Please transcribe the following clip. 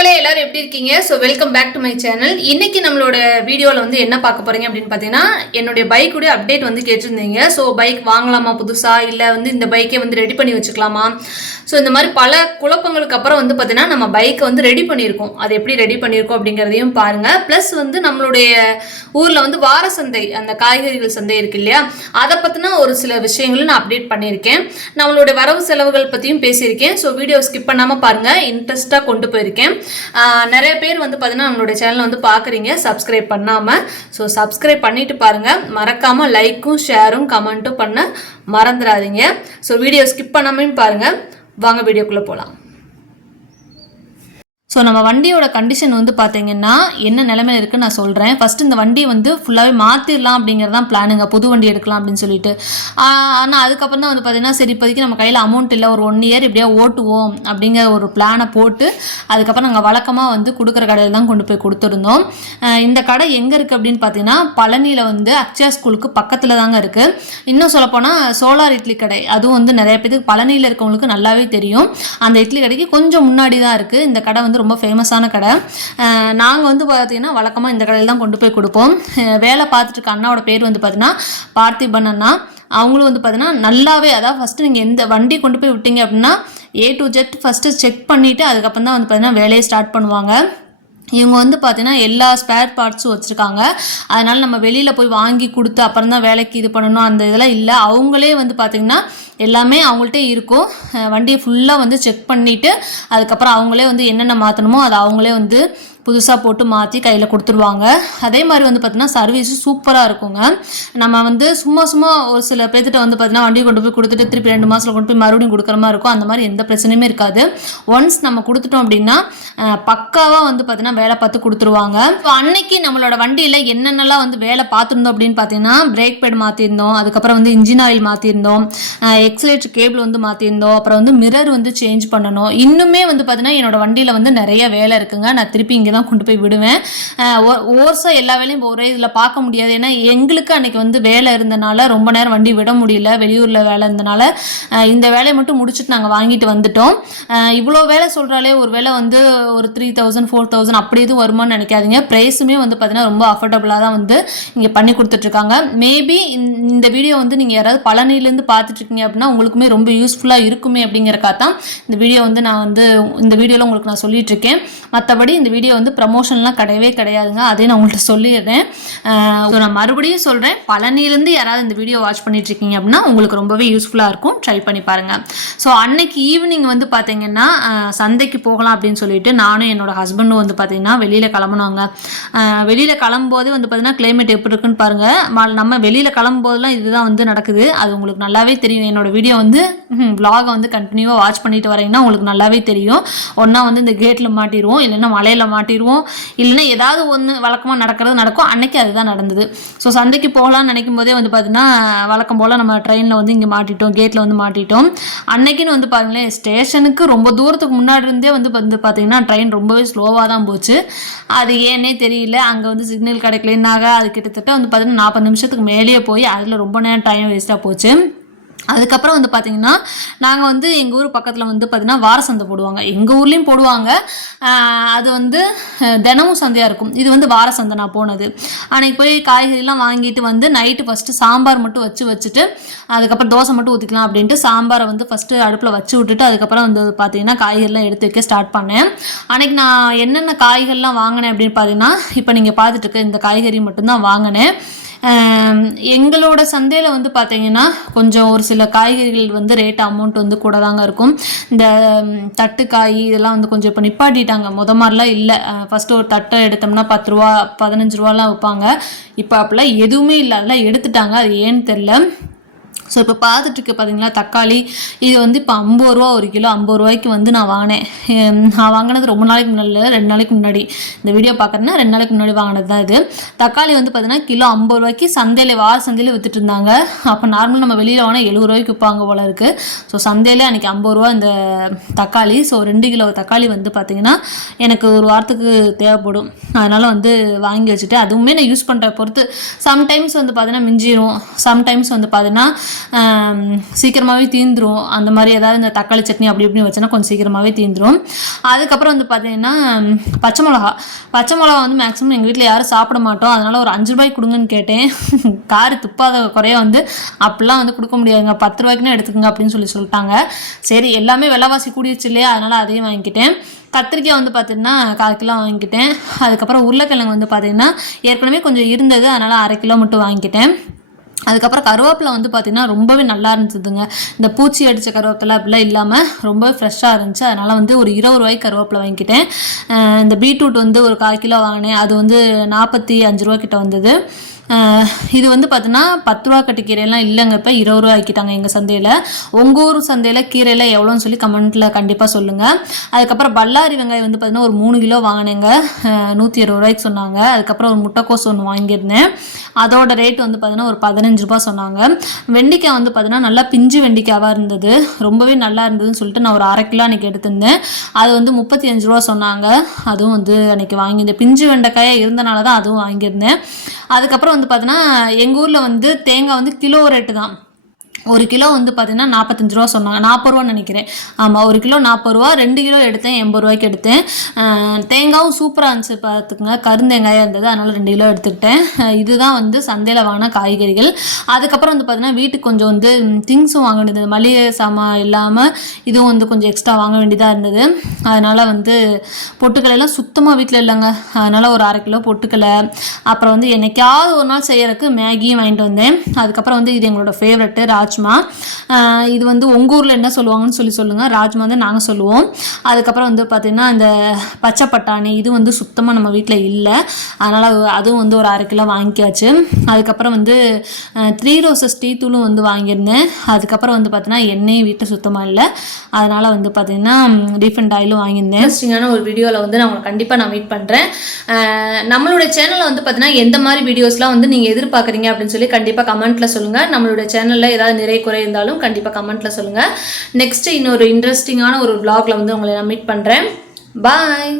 மக்களே எல்லாரும் எப்படி இருக்கீங்க? So welcome back to my channel. இன்னைக்கு நம்மளோட வீடியோவில் வந்து என்ன பார்க்க போறீங்க அப்படின்னு பார்த்தீங்கன்னா, என்னுடைய பைக்குடைய அப்டேட் வந்து கேட்டிருந்தீங்க. ஸோ பைக் வாங்கலாமா புதுசா, இல்லை வந்து இந்த பைக்கை வந்து ரெடி பண்ணி வச்சுக்கலாமா? ஸோ இந்த மாதிரி பல குழப்பங்களுக்கு அப்புறம் வந்து பார்த்தீங்கன்னா நம்ம பைக்கை வந்து ரெடி பண்ணியிருக்கோம். அது எப்படி ரெடி பண்ணியிருக்கோம் அப்படிங்கிறதையும் பாருங்கள். ப்ளஸ் வந்து நம்மளுடைய ஊரில் வந்து வார சந்தை, அந்த காய்கறிகள் சந்தை இருக்கு இல்லையா, அதை பற்றின ஒரு சில விஷயங்களும் நான் அப்டேட் பண்ணியிருக்கேன். நம்மளுடைய வரவு செலவுகள் பற்றியும் பேசியிருக்கேன். ஸோ வீடியோ ஸ்கிப் பண்ணாமல் பாருங்கள், இன்ட்ரெஸ்ட்டாக கொண்டு போயிருக்கேன். நிறைய பேர் வந்து பார்த்தீங்கன்னா நம்மளுடைய சேனலை வந்து பார்க்குறீங்க சப்ஸ்கிரைப் பண்ணாமல். ஸோ சப்ஸ்கிரைப் பண்ணிட்டு பாருங்கள், மறக்காமல் லைக்கும் ஷேரும் கமெண்ட்டும் பண்ண மறந்துடாதீங்க. ஸோ வீடியோ ஸ்கிப் பண்ணாமல் பாருங்கள். வாங்க வீடியோக்குள்ளே போகலாம். ஸோ நம்ம வண்டியோட கண்டிஷன் வந்து பார்த்தீங்கன்னா என்ன நிலைமையில் இருக்குன்னு நான் சொல்கிறேன். ஃபஸ்ட்டு இந்த வண்டியை வந்து ஃபுல்லாகவே மாற்றிடலாம் அப்படிங்கிறது தான் பிளானுங்க, புது வண்டி எடுக்கலாம் அப்படின்னு சொல்லிட்டு. ஆனால் அதுக்கப்புறம் தான் வந்து பார்த்தீங்கன்னா சரி இப்போதைக்கு நம்ம கையில் அமௌண்ட் இல்லை, ஒரு 1 இயர் இப்படியே ஓட்டுவோம் அப்படிங்கிற ஒரு பிளானை போட்டு அதுக்கப்புறம் நாங்கள் வழக்கமாக வந்து கொடுக்குற கடையில் தான் கொண்டு போய் கொடுத்துருந்தோம். இந்த கடை எங்கே இருக்குது அப்படின்னு பார்த்தீங்கன்னா பழனியில் வந்து அக்ஷயா ஸ்கூலுக்கு பக்கத்தில் தாங்க இருக்குது. இன்னும் சொல்லப்போனால் சோலார் இட்லி கடை, அதுவும் வந்து நிறைய பேருக்கு பழனியில் இருக்கவங்களுக்கு நல்லாவே தெரியும். அந்த இட்லி கடைக்கு கொஞ்சம் முன்னாடி தான் இருக்குது இந்த கடை, வந்து ரொம்ப ஃபேமஸான கடை. நாங்கள் வந்து பார்த்தீங்கன்னா வழக்கமாக இந்த கடையில் தான் கொண்டு போய் கொடுப்போம். வேலை பார்த்துட்டு இருக்க அண்ணாவோட பேர் வந்து பார்த்தீங்கன்னா பார்த்திபன் அண்ணா. அவங்களும் வந்து பார்த்தீங்கன்னா நல்லாவே, அதாவது ஃபஸ்ட்டு நீங்கள் எந்த வண்டி கொண்டு போய் விட்டீங்க அப்படின்னா A to Z first check பண்ணிவிட்டு அதுக்கப்புறம் தான் வந்து பார்த்தீங்கன்னா வேலையை ஸ்டார்ட் பண்ணுவாங்க. இவங்க வந்து பார்த்தீங்கன்னா எல்லா ஸ்பேர் பார்ட்ஸும் வச்சுருக்காங்க. அதனால் நம்ம வெளியில் போய் வாங்கி கொடுத்து அப்புறம் தான் வேலைக்கு இது பண்ணணும் அந்த இதெல்லாம் இல்லை. அவங்களே வந்து பார்த்திங்கன்னா எல்லாமே அவங்கள்ட்டே இருக்கும். வண்டியை ஃபுல்லாக வந்து செக் பண்ணிவிட்டு அதுக்கப்புறம் அவங்களே வந்து என்னென்ன மாற்றணுமோ அதை அவங்களே வந்து புதுசாக போட்டு மாற்றி கையில் கொடுத்துருவாங்க. அதே மாதிரி வந்து பார்த்திங்கன்னா சர்வீஸும் சூப்பராக இருக்குங்க. நம்ம வந்து சும்மா ஒரு சில பேர்த்திட்ட வந்து பார்த்திங்கன்னா வண்டியை கொண்டு போய் கொடுத்துட்டு திருப்பி 2 மாதத்தில் கொண்டு போய் மறுபடியும் கொடுக்குற மாதிரி இருக்கும். அந்த மாதிரி எந்த பிரச்சனையுமே இருக்காது. ஒன்ஸ் நம்ம கொடுத்துட்டோம் அப்படின்னா பக்காவாக வந்து பார்த்திங்கன்னா வேலை பார்த்து கொடுத்துருவாங்க. இப்போ அன்னைக்கு நம்மளோட வண்டியில் என்னென்னலாம் வந்து வேலை பார்த்துருந்தோம் அப்படின்னு பார்த்தீங்கன்னா பிரேக் பேட் மாற்றிருந்தோம், அதுக்கப்புறம் வந்து இன்ஜின் ஆயில் மாற்றிருந்தோம், எக்ஸலேட்டர் கேபிள் வந்து மாற்றிருந்தோம், அப்புறம் வந்து மிரர் வந்து சேஞ்ச் பண்ணணும். இன்னுமே வந்து பார்த்திங்கன்னா என்னோட வண்டியில் வந்து நிறைய வேலை இருக்குங்க. நான் திருப்பி இங்கே தான் கொண்டு போய் விடுவேன். ஓர்ஸாக எல்லா வேலையும் ஒரே இதில் பார்க்க முடியாது. ஏன்னா எங்களுக்கு அன்றைக்கி வந்து வேலை இருந்தனால ரொம்ப நேரம் வண்டி விட முடியல, வெளியூரில் வேலை இருந்தனால இந்த வேலையை மட்டும் முடிச்சுட்டு நாங்கள் வாங்கிட்டு வந்துட்டோம். இவ்வளோ வேலை சொல்கிறாலே ஒரு வேலை வந்து ஒரு 3000 4000 அப்படி எதுவும் வருமானு நினைக்காதீங்க. ப்ரைஸுமே வந்து பார்த்தீங்கன்னா ரொம்ப அஃபோர்டபுளாக தான் வந்து இங்கே பண்ணி கொடுத்துட்ருக்காங்க. மேபி இந்த வீடியோ வந்து நீங்கள் யாராவது பழனிலேருந்து பார்த்துட்ருக்கீங்க அப்படின்னா உங்களுக்குமே ரொம்ப யூஸ்ஃபுல்லாக இருக்குமே அப்படிங்கிறக்காக தான் இந்த வீடியோ வந்து நான் வந்து இந்த வீடியோவில் உங்களுக்கு நான் சொல்லிகிட்ருக்கேன். மற்றபடி இந்த வீடியோ வந்து ப்ரமோஷன்லாம் கிடையவே கிடையாதுங்க, அதே நான் உங்கள்கிட்ட சொல்லிடுறேன். நான் மறுபடியும் சொல்கிறேன், பழனிலேருந்து யாராவது இந்த வீடியோ வாட்ச் பண்ணிட்டுருக்கீங்க அப்படின்னா உங்களுக்கு ரொம்பவே யூஸ்ஃபுல்லாக இருக்கும், ட்ரை பண்ணி பாருங்கள். ஸோ அன்னைக்கு ஈவினிங் வந்து பார்த்தீங்கன்னா சந்தைக்கு போகலாம் அப்படின்னு சொல்லிட்டு நானும் என்னோட ஹஸ்பண்டும் வந்து பார்த்தீங்கன்னா வெளியில் கிளம்புனாங்க. வெளியில் கிளம்பும்போது வந்து பார்த்தீங்கன்னா கிளைமேட் எப்படி இருக்குன்னு பாருங்கள். நம்ம வெளியில் கிளம்பும்போதெல்லாம் இதுதான் வந்து நடக்குது, அது உங்களுக்கு நல்லாவே தெரியும். என்னோடய வீடியோ வந்து vlog வந்து கண்டினியூவாக வாட்ச் பண்ணிட்டு வரீங்கன்னா உங்களுக்கு நல்லாவே தெரியும். ஒன்றா வந்து இந்த கேட்டில் மாட்டிடுவோம், இல்லைன்னா மலையில் மாட்டிடுவோம், இல்லைன்னா ஏதாவது ஒன்று வழக்கமாக நடக்கும். அன்னைக்கு அதுதான் நடந்தது. ஸோ சந்தைக்கு போகலான்னு நினைக்கும் போதே வந்து பார்த்தீங்கன்னா வழக்கம் போல் நம்ம ட்ரெயினில் வந்து இங்கே மாட்டிட்டோம், கேட்டில் வந்து மாட்டிட்டோம். அன்னைக்குன்னு வந்து பாருங்களேன், ஸ்டேஷனுக்கு ரொம்ப தூரத்துக்கு முன்னாடி இருந்தே வந்து பார்த்தீங்கன்னா ட்ரெயின் ரொம்பவே ஸ்லோவாக தான் போச்சு. அது ஏன்னே தெரியல. அங்கே வந்து சிக்னல் கிடைக்கலன்னாக அது கிட்டத்தட்ட வந்து பார்த்தீங்கன்னா 40 நிமிஷத்துக்கு மேலேயே போய் அதில் ரொம்ப நேரம் டைம் வேஸ்ட்டாக போச்சு. அதுக்கப்புறம் வந்து பார்த்திங்கன்னா நாங்கள் வந்து எங்கள் ஊர் பக்கத்தில் வந்து பார்த்திங்கன்னா வார சந்தை போடுவாங்க, எங்கள் ஊர்லேயும் போடுவாங்க. அது வந்து தினமும் சந்தையாக இருக்கும். இது வந்து வார சந்தை நான் போனது. அன்றைக்கி போய் காய்கறிலாம் வாங்கிட்டு வந்து நைட்டு ஃபஸ்ட்டு சாம்பார் மட்டும் வச்சுட்டு அதுக்கப்புறம் தோசை மட்டும் ஊற்றிக்கலாம் அப்படின்ட்டு சாம்பாரை வந்து ஃபஸ்ட்டு அடுப்பில் வச்சு விட்டுட்டு அதுக்கப்புறம் வந்து பார்த்திங்கன்னா காய்கறிலாம் எடுத்து வைக்க ஸ்டார்ட் பண்ணேன். அன்றைக்கி நான் என்னென்ன காய்கறிலாம் வாங்கினேன் அப்படின்னு பார்த்தீங்கன்னா இப்போ நீங்கள் பார்த்துட்டு இருக்க இந்த காய்கறி மட்டும்தான் வாங்கினேன். எங்களோட சந்தையில் வந்து பார்த்தீங்கன்னா கொஞ்சம் ஒரு சில காய்கறிகள் வந்து ரேட் அமௌண்ட் வந்து கூட தாங்க இருக்கும். இந்த தட்டுக்காய் இதெல்லாம் வந்து கொஞ்சம் இப்போ நிப்பாட்டிட்டாங்க, மாதிரிலாம் இல்லை. ஃபஸ்ட்டு ஒரு தட்டை எடுத்தோம்னா 10 ரூபா 15 ரூபாலாம் வைப்பாங்க. இப்போ அப்படிலாம் எதுவுமே இல்லை, அதெல்லாம் எடுத்துட்டாங்க. அது ஏன்னு தெரில. ஸோ இப்போ பார்த்துட்ருக்கு பார்த்தீங்களா தக்காளி, இது வந்து இப்போ 50 ரூபா ஒரு கிலோ. 50 ரூபாய்க்கு வந்து நான் வாங்கினேன். நான் வாங்கினது ரொம்ப நாளைக்கு முன்னாடி இல்லை, 2 நாளைக்கு முன்னாடி. இந்த வீடியோ பார்க்குறேன்னா 2 நாளைக்கு முன்னாடி வாங்கினது தான் இது. தக்காளி வந்து பார்த்தீங்கன்னா கிலோ 50 ரூபாய்க்கு சந்தையில் வார சந்தையில் விற்றுட்டு இருந்தாங்க. அப்போ நார்மலாக நம்ம வெளியில் வாங்கினா 70 ரூபாய்க்கு விற்பாங்க போல இருக்குது. ஸோ சந்தையிலே அன்றைக்கி 50 ரூபா இந்த தக்காளி. ஸோ 2 கிலோ தக்காளி வந்து பார்த்திங்கன்னா எனக்கு ஒரு வாரத்துக்கு தேவைப்படும். அதனால் வந்து வாங்கி வச்சுட்டு அதுவுமே நான் யூஸ் பண்ணுற பொறுத்து சம்டைம்ஸ் வந்து பார்த்தீங்கன்னா மிஞ்சிடும், சம்டைம்ஸ் வந்து பார்த்தீங்கன்னா சீக்கிரமாகவே தீந்துரும். அந்த மாதிரி ஏதாவது இந்த தக்காளி சட்னி அப்படி இப்படின்னு வச்சோன்னா கொஞ்சம் சீக்கிரமாகவே தீந்துரும். அதுக்கப்புறம் வந்து பார்த்தீங்கன்னா பச்சை மிளகா வந்து மேக்ஸிமம் எங்கள் வீட்டில் யாரும் சாப்பிட மாட்டோம். அதனால் ஒரு 5 ரூபாய்க்கு கொடுங்கன்னு கேட்டேன். காரு துப்பாத குறைய வந்து அப்படிலாம் வந்து கொடுக்க முடியாதுங்க, 10 ரூபாய்க்குன்னு எடுத்துக்கோங்க அப்படின்னு சொல்லிட்டாங்க. சரி, எல்லாமே விலைவாசி கூடிடுச்சு இல்லையா, அதனால் அதையும் வாங்கிக்கிட்டேன். கத்திரிக்காய் வந்து பார்த்தீங்கன்னா 1/4 கிலோ வாங்கிக்கிட்டேன். அதுக்கப்புறம் உருளைக்கிழங்கு வந்து பார்த்தீங்கன்னா ஏற்கனவே கொஞ்சம் இருந்தது, அதனால் 1/2 கிலோ மட்டும் வாங்கிக்கிட்டேன். அதுக்கப்புறம் கருவேப்பிலை வந்து பார்த்திங்கன்னா ரொம்பவே நல்லா இருந்ததுங்க. இந்த பூச்சி அடித்த கருவேப்பிலை அப்படிலாம் இல்லாமல் ரொம்பவே ஃப்ரெஷ்ஷாக இருந்துச்சு. அதனால் வந்து ஒரு 20 ரூபாய்க்கு கருவேப்பிலை வாங்கிக்கிட்டேன். இந்த பீட்ரூட் வந்து ஒரு 1/4 கிலோ வாங்கினேன். அது வந்து 45 ரூபா கிட்ட வந்தது. இது வந்து பார்த்தீங்கன்னா 10 ரூபா கட்டு கீரையெல்லாம் இல்லைங்க, இப்போ 20 ரூபா ஆக்கிட்டாங்க எங்கள் சந்தையில். உங்கள் ஊர் சந்தையில் கீரையில் எவ்வளோன்னு சொல்லி கமெண்ட்டில் கண்டிப்பாக சொல்லுங்கள். அதுக்கப்புறம் பல்லாரி வெங்காயம் வந்து பார்த்தீங்கன்னா ஒரு 3 கிலோ வாங்கினேங்க, 120 ரூபாய்க்கு சொன்னாங்க. அதுக்கப்புறம் ஒரு முட்டைக்கோஸ் ஒன்று வாங்கியிருந்தேன், அதோட ரேட் வந்து பார்த்தீங்கன்னா ஒரு 15 ரூபா சொன்னாங்க. வெண்டிக்காய் வந்து பார்த்தீங்கன்னா நல்லா பிஞ்சு வெண்டிக்காவாக இருந்தது, ரொம்பவே நல்லா இருந்ததுன்னு சொல்லிட்டு நான் ஒரு 1/2 கிலோ அன்றைக்கி எடுத்திருந்தேன். அது வந்து 35 ரூபா சொன்னாங்க. அதுவும் வந்து அன்றைக்கி வாங்கியிருந்தேன், பிஞ்சு வெண்டைக்காயாக இருந்தனால தான் அதுவும் வாங்கியிருந்தேன். அதுக்கப்புறம் வந்து பார்த்தீங்கன்னா எங்கள் ஊரில் வந்து தேங்காய் வந்து கிலோ ரேட்டு தான். 1 கிலோ வந்து பார்த்தீங்கன்னா 45 ரூபா சொன்னாங்க, 40 ரூபான்னு நினைக்கிறேன். ஆமாம், 1 கிலோ 40 ரூபா, 2 கிலோ எடுத்தேன் 80 ரூபாய்க்கு எடுத்தேன். தேங்காயும் சூப்பராக இருந்துச்சு பார்த்துக்குங்க, கருந்தேங்காயாக இருந்தது, அதனால் 2 கிலோ எடுத்துக்கிட்டேன். இதுதான் வந்து சந்தையில் வாங்கின காய்கறிகள். அதுக்கப்புறம் வந்து பார்த்தீங்கன்னா வீட்டுக்கு கொஞ்சம் வந்து திங்ஸும் வாங்க வேண்டியது, மளிகை சாமான் இல்லாமல் இதுவும் வந்து கொஞ்சம் எக்ஸ்ட்ரா வாங்க வேண்டியதாக இருந்தது. அதனால் வந்து பொட்டுக்கலையெல்லாம் சுத்தமாக வீட்டில் இல்லைங்க, அதனால் ஒரு 1/2 கிலோ பொட்டுக்கலை. அப்புறம் வந்து என்னைக்காவது ஒரு நாள் செய்யறதுக்கு மேகியும் வாங்கிட்டு வந்தேன். அதுக்கப்புறம் வந்து இது எங்களோட ஃபேவரெட்டு ராஜ்மா. இது வந்து உங்கள் ஊரில் என்ன சொல்லுவாங்கன்னு சொல்லுங்கள். ராஜ்மா தான் நாங்கள் சொல்லுவோம். அதுக்கப்புறம் வந்து பார்த்திங்கன்னா இந்த பச்சை பட்டாணி, இது வந்து சுத்தமாக நம்ம வீட்டில் இல்லை, அதனால் அதுவும் வந்து ஒரு 1/2 கிலோ வாங்கிக்காச்சு. அதுக்கப்புறம் வந்து 3 ரோசஸ் டீ தூளும் வந்து வாங்கியிருந்தேன். அதுக்கப்புறம் வந்து பார்த்தீங்கன்னா எண்ணெயும் வீட்டில் சுத்தமாக இல்லை, அதனால் வந்து பார்த்திங்கன்னா ரீஃபண்ட் ஆயிலும் வாங்கியிருந்தேன். இன்ட்ரெஸ்டிங்கான ஒரு வீடியோவில் வந்து நான் உங்களுக்கு கண்டிப்பாக நான் மீட் பண்ணுறேன். நம்மளுடைய சேனலில் வந்து பார்த்தீங்கன்னா எந்த மாதிரி வீடியோஸ்லாம் வந்து நீங்கள் எதிர்பார்க்குறீங்க அப்படின்னு சொல்லி கண்டிப்பாக கமெண்ட்டில் சொல்லுங்கள். நம்மளுடைய சேனலில் ஏதாவது நிறைய குறை இருந்தாலும் கண்டிப்பாக கமெண்ட்டில் சொல்லுங்கள். நெக்ஸ்ட்டு இன்னொரு இன்ட்ரெஸ்டிங்கான ஒரு vlogல வந்து உங்களை நான் மீட் பண்ணுறேன். பாய்.